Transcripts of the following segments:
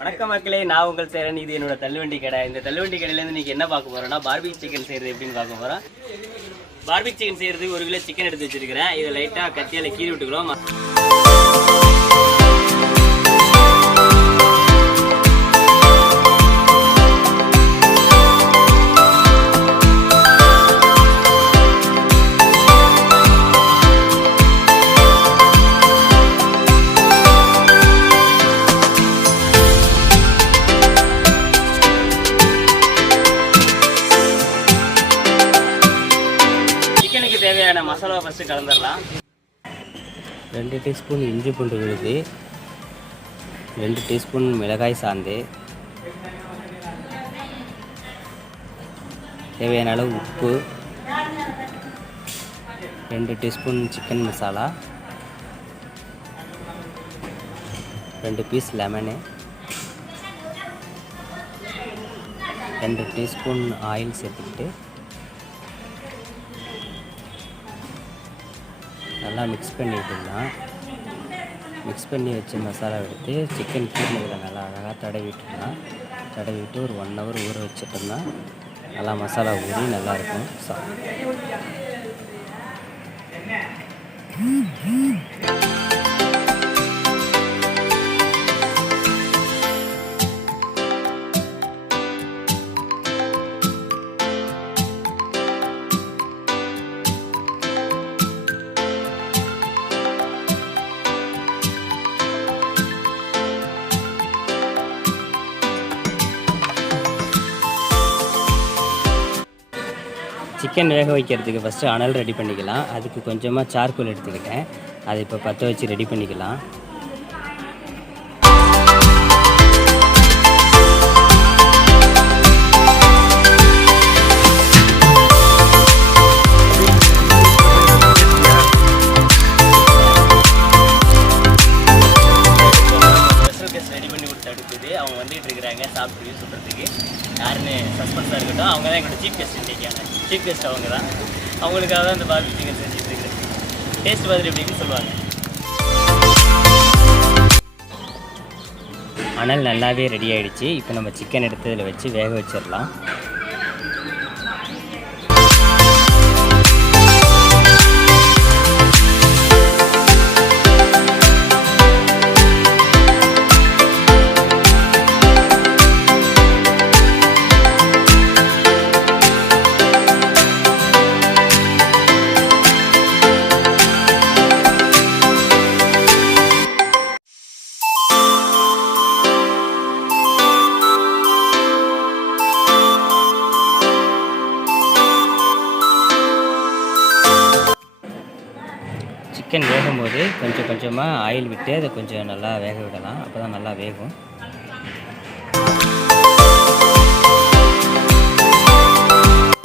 வணக்கம் மக்களே, நான் உங்கள் சேரன். இது என்னோட தள்ளுவண்டி கடை. இந்த தள்ளுவண்டி கடையிலேருந்து இன்றைக்கி என்ன பார்க்க போகிறோன்னா, பார்பிக் சிக்கன் செய்கிறது எப்படின்னு பார்க்க போகிறோம். பார்பிக் சிக்கன் செய்கிறதுக்கு 1 கிலோ சிக்கன் எடுத்து வச்சுருக்கிறேன். இதை லைட்டாக கத்தியால் கீறி விட்டுக்கலாம். தேவையான மசாலா ஃபஸ்ட்டு கலந்துடலாம். 2 டீஸ்பூன் இஞ்சி பூண்டு விழுது, 2 டீஸ்பூன் மிளகாய் சாந்து, தேவையான அளவு உப்பு, 2 teaspoon chicken masala, 2 piece lemon, 2 teaspoon oil சேர்த்துக்கிட்டு நல்லா மிக்ஸ் பண்ணி விட்டுடலாம். மிக்ஸ் பண்ணி வச்ச மசாலா எடுத்து சிக்கன் கீரில் நல்லா அழகாக தடவிட்டுடலாம். தடவிட்டு ஒரு 1 ஹவர் ஊற வச்சுட்டோம்னா நல்லா மசாலா ஊறி நல்லாயிருக்கும். சிக்கன் வேக வைக்கிறதுக்கு ஃபஸ்ட்டு அனல் ரெடி பண்ணிக்கலாம். அதுக்கு கொஞ்சமாக சார்கோல் எடுத்துக்கிட்டேன். அதை இப்போ பற்ற வச்சு ரெடி பண்ணிக்கலாம். ரெடி பண்ணி கொடுத்து அடுத்தது அவங்க வந்துகிட்டு இருக்கிறாங்க சாப்பிட்டு சொல்கிறதுக்கு. யாருன்னு சஸ்பென்ஸாக இருக்கட்டும். அவங்க தான் எங்களோட சீஃப் கெஸ்ட் இன்றைக்கான சீஃப் கெஸ்ட். அவங்க தான், அவங்களுக்காக தான் இந்த பார்பிக் சிக்கன் செஞ்சுட்டு இருக்கிறேன். டேஸ்ட் பார்த்துட்டு எப்படின்னு சொல்லுவாங்க. அனல் நல்லாவே ரெடி ஆகிடுச்சு. இப்போ நம்ம சிக்கன் எடுத்து இதில் வச்சு வேக வச்சிடலாம். சிக்கன் வேகும்போது கொஞ்சம் கொஞ்சமாக ஆயில் விட்டு அதை கொஞ்சம் நல்லா வேக விடலாம். அப்போ தான் நல்லா வேகும்.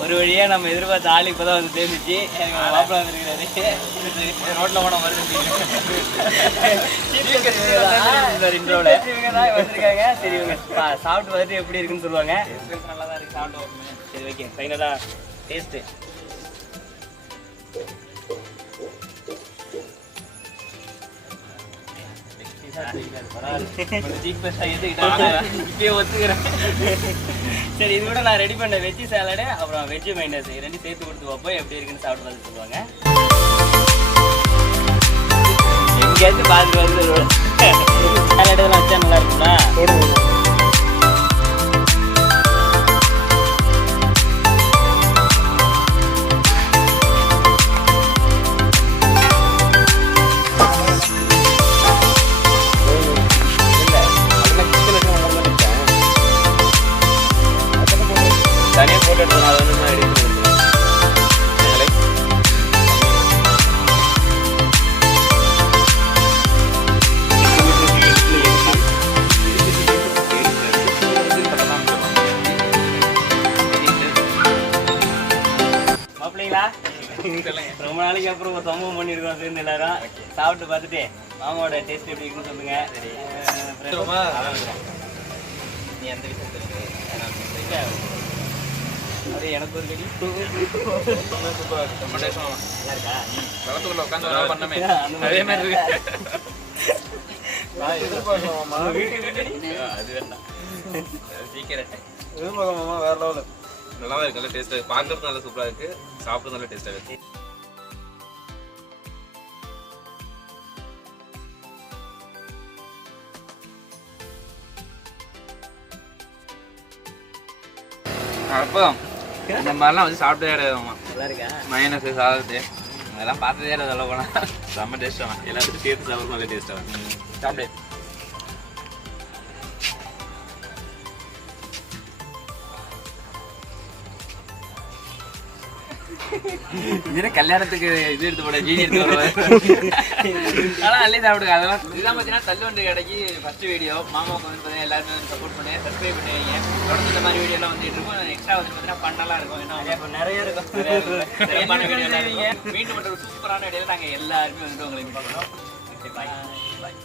ஒரு வழியாக நம்ம எதிர்பார்த்த ஆள் இப்போ தான் வந்து சேர்ந்துச்சு. எனக்கு மாப்பிள்ள வந்துருக்கிறாரு. ரோட்டில் போன வருது வந்துருக்காங்க. சரி, இவங்க சாப்பிட்டு பார்த்துட்டு எப்படி இருக்குன்னு சொல்லுவாங்க. நல்லா தான் இருக்குது, சாப்பிட்டு. சரி, ஓகே. ஃபைனலாக டேஸ்ட்டு இப்பயே ஒத்துக்கிறேன். சரி, இது கூட நான் ரெடி பண்ண வெஜ்ஜு சாலடு அப்புறம் வெஜ்ஜு மைனஸ் 2 சேர்த்து கொடுத்து வைப்போம். எப்படி இருக்குன்னு சாப்பிட்டு பார்த்து சொல்லுவாங்க. எங்கேயாச்சும் பார்த்து வந்து சாலடு எல்லாம் வச்சா நல்லா இருக்குங்களா? தனியாக போட்டு எடுத்துக்கலாம். அது வந்து நான் எடுத்து மாப்பிள்ளைங்களா, ரொம்ப நாளைக்கு அப்புறம் ஒரு சம்பவம் பண்ணியிருக்கோம் சேர்ந்து எல்லாரும். சாப்பிட்டு பார்த்துட்டு மாமாவோட டேஸ்ட் எப்படி இருக்குன்னு சொல்லுங்க. நீ எந்த விஷயத்துல அது எனக்கு ஒரு கடி சூப்பராக இருக்கு. ரொம்ப டேஸ்ட் நல்லா இருக்கா? வளர்த்துக்குள்ள உட்காந்து பண்ணமே அதே மாதிரி இருக்கு. நான் எதிர்பார்க்கணும் மாமா. அது வேண்டாம் சீக்கிரம் எதிர்பார்க்க மாமா வேற லெவலு. நல்லா இருக்கு, நல்ல டேஸ்ட்டாக இருக்குது, பார்க்கறதுக்கு நல்லா சூப்பராக இருக்குது, சாப்பிட்றது நல்ல டேஸ்ட்டாக இருக்குது. அப்போ இந்த மாதிரிலாம் வந்து சாப்பிட்டே கிடையாதுமா. நல்லா இருக்கா? மைனஸ் சாப்பிட்டு அதெல்லாம் பார்த்ததே இல்லை சொல்ல போனால். செம்ம டேஸ்ட்டாக எல்லாத்துக்கும் சேர்த்து சாப்பிடும் நல்ல டேஸ்ட்டாக சாப்பிடு. இது கல்யாணத்துக்கு இது எடுத்து போட ஜீனி எடுத்து போடுவாரு. ஆனால் அள்ளி சாப்பிடுங்க. அதெல்லாம் இதுதான் பார்த்தீங்கன்னா தள்ளுவண்டி கடைக்கு ஃபர்ஸ்ட் வீடியோ. மாமாவுக்கு வந்து பார்த்தீங்கன்னா எல்லாருமே வந்து சப்போர்ட் பண்ணி சப்ஸ்கிரைப் பண்ணி வைங்க. தொடர்ந்து இந்த மாதிரி வீடியோலாம் வந்துட்டு இருக்கும். எக்ஸ்ட்ரா வந்து பார்த்தீங்கன்னா பண்ணலாம் இருக்கும். ஏன்னா நிறைய இருக்கும். வீடியோ மீண்டும் ஒரு சூப்பரான வீடியோவில் நாங்கள் எல்லாருமே வந்துட்டு உங்களுக்கு பார்க்குறோம். பாய்.